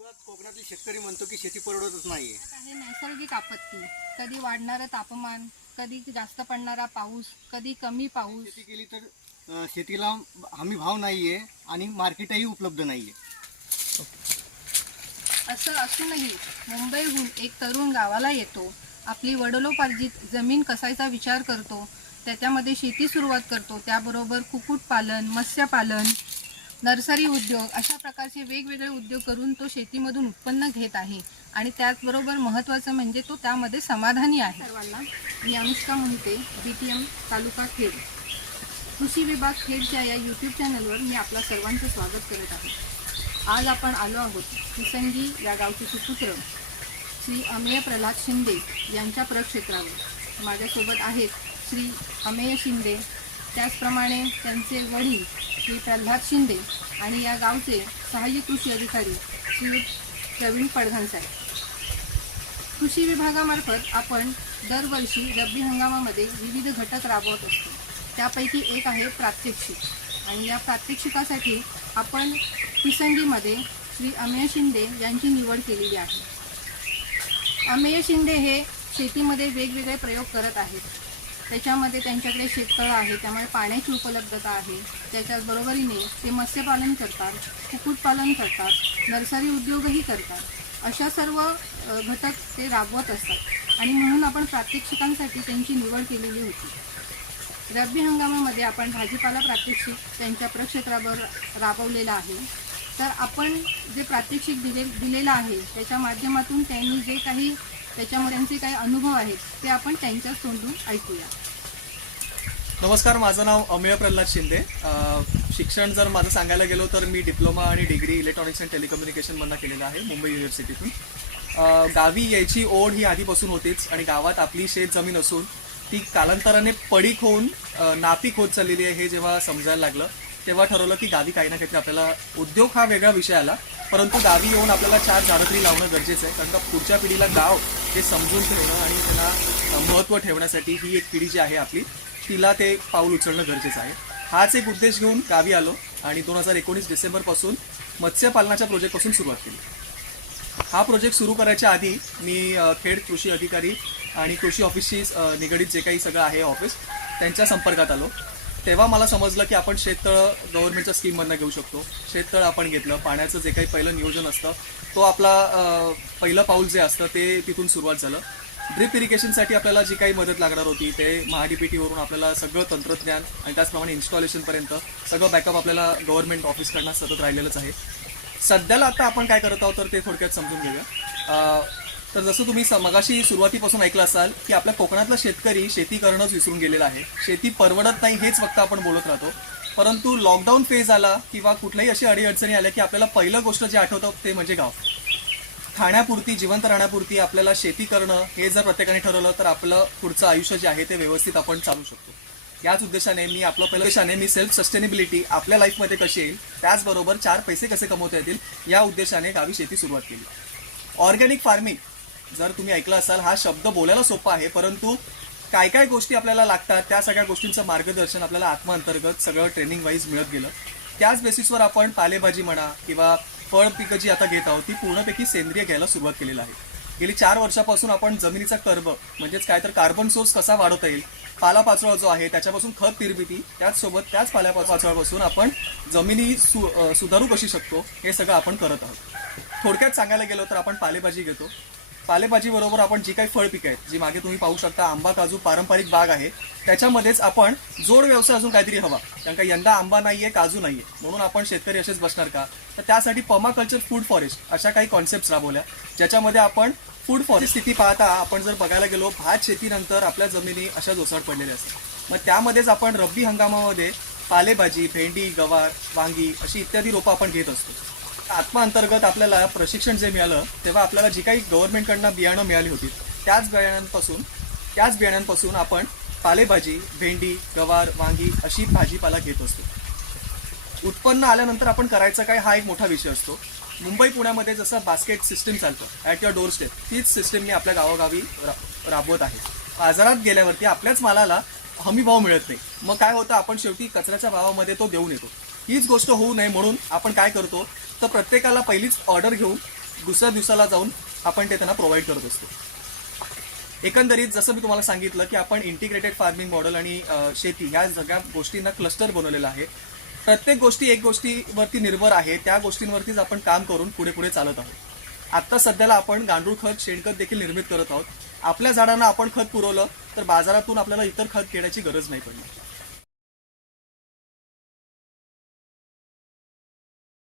युगात कोकणातील शेतकरी म्हणतो की शेती परवडतच नाहीये. आहे नैसर्गिक आपत्ती, कधी वाढणारं तापमान, कधी जास्त पडणारा पाऊस, कधी कमी पाऊस. शेती केली तर शेतीला हमी भाव नाहीये आणि मार्केटही उपलब्ध नाहीये. असं असूनही मुंबईहून एक तरुण गावाला येतो, आपली वडिलोपार्जित जमीन कसायचा विचार करतो, त्याच्यामध्ये शेती सुरुवात करतो. त्याबरोबर कुक्कुटपालन, मत्स्यपालन, नर्सरी उद्योग अशा प्रकारचे वेगवेगळे उद्योग करून तो शेतीमधून उत्पन्न घेत आहे आणि त्याचबरोबर महत्त्वाचं म्हणजे तो त्यामध्ये समाधानी आहे. सर्वांना मी अनुष्का मोहिते, BTM तालुका खेड, कृषी विभाग खेडच्या या यूट्यूब चॅनलवर मी आपल्या सर्वांचं स्वागत करत आहे. आज आपण आलो आहोत पिसंगी या गावचे सुपुत्र श्री अमेय प्रल्हाद शिंदे यांच्या प्रक्षेत्रावर. माझ्यासोबत आहेत श्री अमेय शिंदे, त्याचप्रमाणे त्यांचे वडील श्री प्रल्हाद शिंदे आणि या गावचे सहाय्यक कृषी अधिकारी श्री प्रवीण पडघन साहेब. कृषी विभागामार्फत आपण दरवर्षी रब्बी हंगामामध्ये विविध घटक राबवत असतो. त्यापैकी एक आहे प्रात्यक्षिक आणि या प्रात्यक्षिकासाठी आपण पिसंगीमध्ये श्री अमेय शिंदे यांची निवड केलेली आहे. अमेय शिंदे हे शेतीमध्ये वेगवेगळे प्रयोग करत आहेत. त्याच्यामध्ये त्यांच्याकडे शेततळं आहे, त्यामुळे पाण्याची उपलब्धता आहे. त्याच्याच बरोबरीने ते मत्स्यपालन करतात, कुक्कुटपालन करतात, नर्सरी उद्योगही करतात. अशा सर्व घटक ते राबवत असतात आणि म्हणून आपण प्रात्यक्षिकांसाठी त्यांची निवड केलेली होती. रब्बी हंगामामध्ये आपण भाजीपाला प्रात्यक्षिक त्यांच्या प्रक्षेत्रावर राबवलेलं आहे. तर आपण जे प्रात्यक्षिक दिलेलं आहे त्याच्या माध्यमातून त्यांनी जे काही त्याच्यामध्ये त्यांचे काही अनुभव आहेत ते आपण त्यांच्याच तोंडून ऐकूया. नमस्कार, माझं नाव अमेय प्रल्हाद शिंदे. शिक्षण जर माझं सांगायला गेलो तर मी डिप्लोमा आणि डिग्री इलेक्ट्रॉनिक्स अँड टेलिकम्युनिकेशनमधनं केलेलं आहे मुंबई युनिव्हर्सिटीतून. गावी यायची ओढ ही आधीपासून होतीच आणि गावात आपली शेत जमीन असून ती कालांतराने पडीक होऊन नापीक होत चाललेली आहे हे जेव्हा समजायला लागलं तेव्हा ठरवलं की गावी काही ना काहीतरी आपल्याला उद्योग हा वेगळा विषय आला, परंतु गावी येऊन आपल्याला 4 झाडं तरी लावणं गरजेचं आहे. कारण का पुढच्या पिढीला गाव हे समजून ठेवणं आणि त्यांना महत्त्व ठेवण्यासाठी ही एक पिढी जी आहे आपली तिला ते पाऊल उचलणं गरजेचं आहे. हाच एक उद्देश घेऊन गावी आलो आणि 2019 डिसेंबरपासून मत्स्यपालनाच्या प्रोजेक्टपासून सुरुवात केली. हा प्रोजेक्ट सुरू करायच्या आधी मी खेड कृषी अधिकारी आणि कृषी ऑफिसशी निगडीत जे काही सगळं आहे ऑफिस त्यांच्या संपर्कात आलो. तेव्हा मला समजलं की आपण शेततळं गव्हर्नमेंटच्या स्कीममधनं घेऊ शकतो. शेततळं आपण घेतलं, पाण्याचं जे काही पहिलं नियोजन असतं तो आपला पहिलं पाऊल जे असतं ते तिथून सुरुवात झालं. ड्रिप इरिगेशनसाठी आपल्याला जी काही मदत लागणार होती ते महाडीपीटीवरून आपल्याला सगळं तंत्रज्ञान आणि त्याचप्रमाणे इन्स्टॉलेशनपर्यंत सगळं बॅकअप आपल्याला गव्हर्नमेंट ऑफिसकडनं सतत राहिलेलंच आहे. सध्याला आता आपण काय करत आहोत तर ते थोडक्यात समजून घेऊया. तर जसं तुम्ही मगाशी सुरुवातीपासून ऐकलं असाल की आपल्या कोकणातला शेतकरी शेती करणंच विसरून गेलेला आहे. शेती परवडत नाही हेच फक्त आपण बोलत राहतो, परंतु लॉकडाऊन फेज आला किंवा कुठल्याही अशी अडीअडचणी आल्या की आपल्याला पहिलं गोष्ट जे आठवतं ते म्हणजे गाव. खाण्यापुरती, जिवंत राहण्यापुरती आपल्याला शेती करणं हे जर प्रत्येकाने ठरवलं तर आपलं पुढचं आयुष्य जे आहे ते व्यवस्थित आपण चालू शकतो. याच उद्देशाने मी सेल्फ सस्टेनेबिलिटी आपल्या लाईफमध्ये कशी येईल, त्याचबरोबर 4 पैसे कसे कमवता येतील या उद्देशाने गावी शेती सुरुवात केली. ऑर्गॅनिक फार्मिंग जर तुम्ही ऐकलं असाल, हा शब्द बोलायला सोपा आहे, परंतु काय काय गोष्टी आपल्याला लागतात त्या सगळ्या गोष्टींचं मार्गदर्शन आपल्याला आत्माअंतर्गत सगळं ट्रेनिंग वाईज मिळत गेलं. त्याच बेसिसवर आपण पालेभाजी म्हणा किंवा फळ पिकं जी आता घेत आहोत ती पूर्णपैकी सेंद्रिय घ्यायला सुरुवात केलेली आहे. गेली 4 वर्षापासून आपण जमिनीचा कर्ब म्हणजेच काय तर कार्बन सोर्स कसा वाढवता येईल, पालापाचोळा जो आहे त्याच्यापासून खत निर्मिती, त्याचसोबत त्याच पालापाचोळ्यापासून आपण जमिनी सुधारू कशी शकतो हे सगळं आपण करत आहोत. थोडक्यात सांगायला गेलो तर आपण पालेभाजी घेतो. पालेभाजी बरोबर आपण जी काही फळ पिकं आहेत, जी मागे तुम्ही पाहू शकता आंबा काजू पारंपरिक बाग आहे, त्याच्यामध्येच आपण जोड व्यवसाय अजून काहीतरी हवा. कारण का यंदा आंबा नाहीये, काजू नाहीये, म्हणून आपण शेतकरी असेच बसणार का? तर त्यासाठी पर्माकल्चर फूड फॉरेस्ट अशा काही कॉन्सेप्ट राबवल्या ज्याच्यामध्ये आपण फूड फॉरेस्ट स्थिती पाहता आपण जर बघायला गेलो भात शेतीनंतर आपल्या जमिनी अशाच ओसाड पडलेल्या असतात. मग त्यामध्येच आपण रब्बी हंगामामध्ये पालेभाजी, भेंडी, गवार, वांगी अशी इत्यादी रोपं आपण घेत असतो. आत्माअंतर्गत आपल्याला प्रशिक्षण जे मिळालं तेव्हा आपल्याला जी काही गव्हर्नमेंटकडनं बियाणं मिळाली होती त्याच बियाण्यांपासून आपण पालेभाजी, भेंडी, गवार, वांगी अशी भाजीपाला घेत असतो. उत्पन्न आल्यानंतर आपण करायचं काय हा एक मोठा विषय असतो. मुंबई पुण्यामध्ये जसं बास्केट सिस्टीम चालतं ॲट युअर डोर स्टेप, तीच सिस्टीम मी आपल्या गावोगावी राबवत आहे. बाजारात गेल्यावरती आपल्याच मालाला हमी भाव मिळत नाही. मग काय होतं, आपण शेवटी कचऱ्याच्या भावामध्ये तो देऊन येतो. हीच गोष्ट होऊ नये म्हणून आपण काय करतो तर प्रत्येकाला पहिलीच ऑर्डर घेऊन दुसऱ्या दिवसाला जाऊन आपण ते त्यांना प्रोव्हाइड करत असतो. एकंदरीत जसं मी तुम्हाला सांगितलं की आपण इंटिग्रेटेड फार्मिंग मॉडेल आणि शेती ह्या सगळ्या गोष्टींना क्लस्टर बनवलेलं आहे. प्रत्येक गोष्टी एक गोष्टीवरती निर्भर आहे, त्या गोष्टींवरतीच आपण काम करून पुढे पुढे चालत आहोत. आत्ता सध्याला आपण गांडूळ खत, शेणखत देखील निर्मित करत आहोत. आपल्या झाडांना आपण खत पुरवलं तर बाजारातून आपल्याला इतर खत घेण्याची गरज नाही पडणार.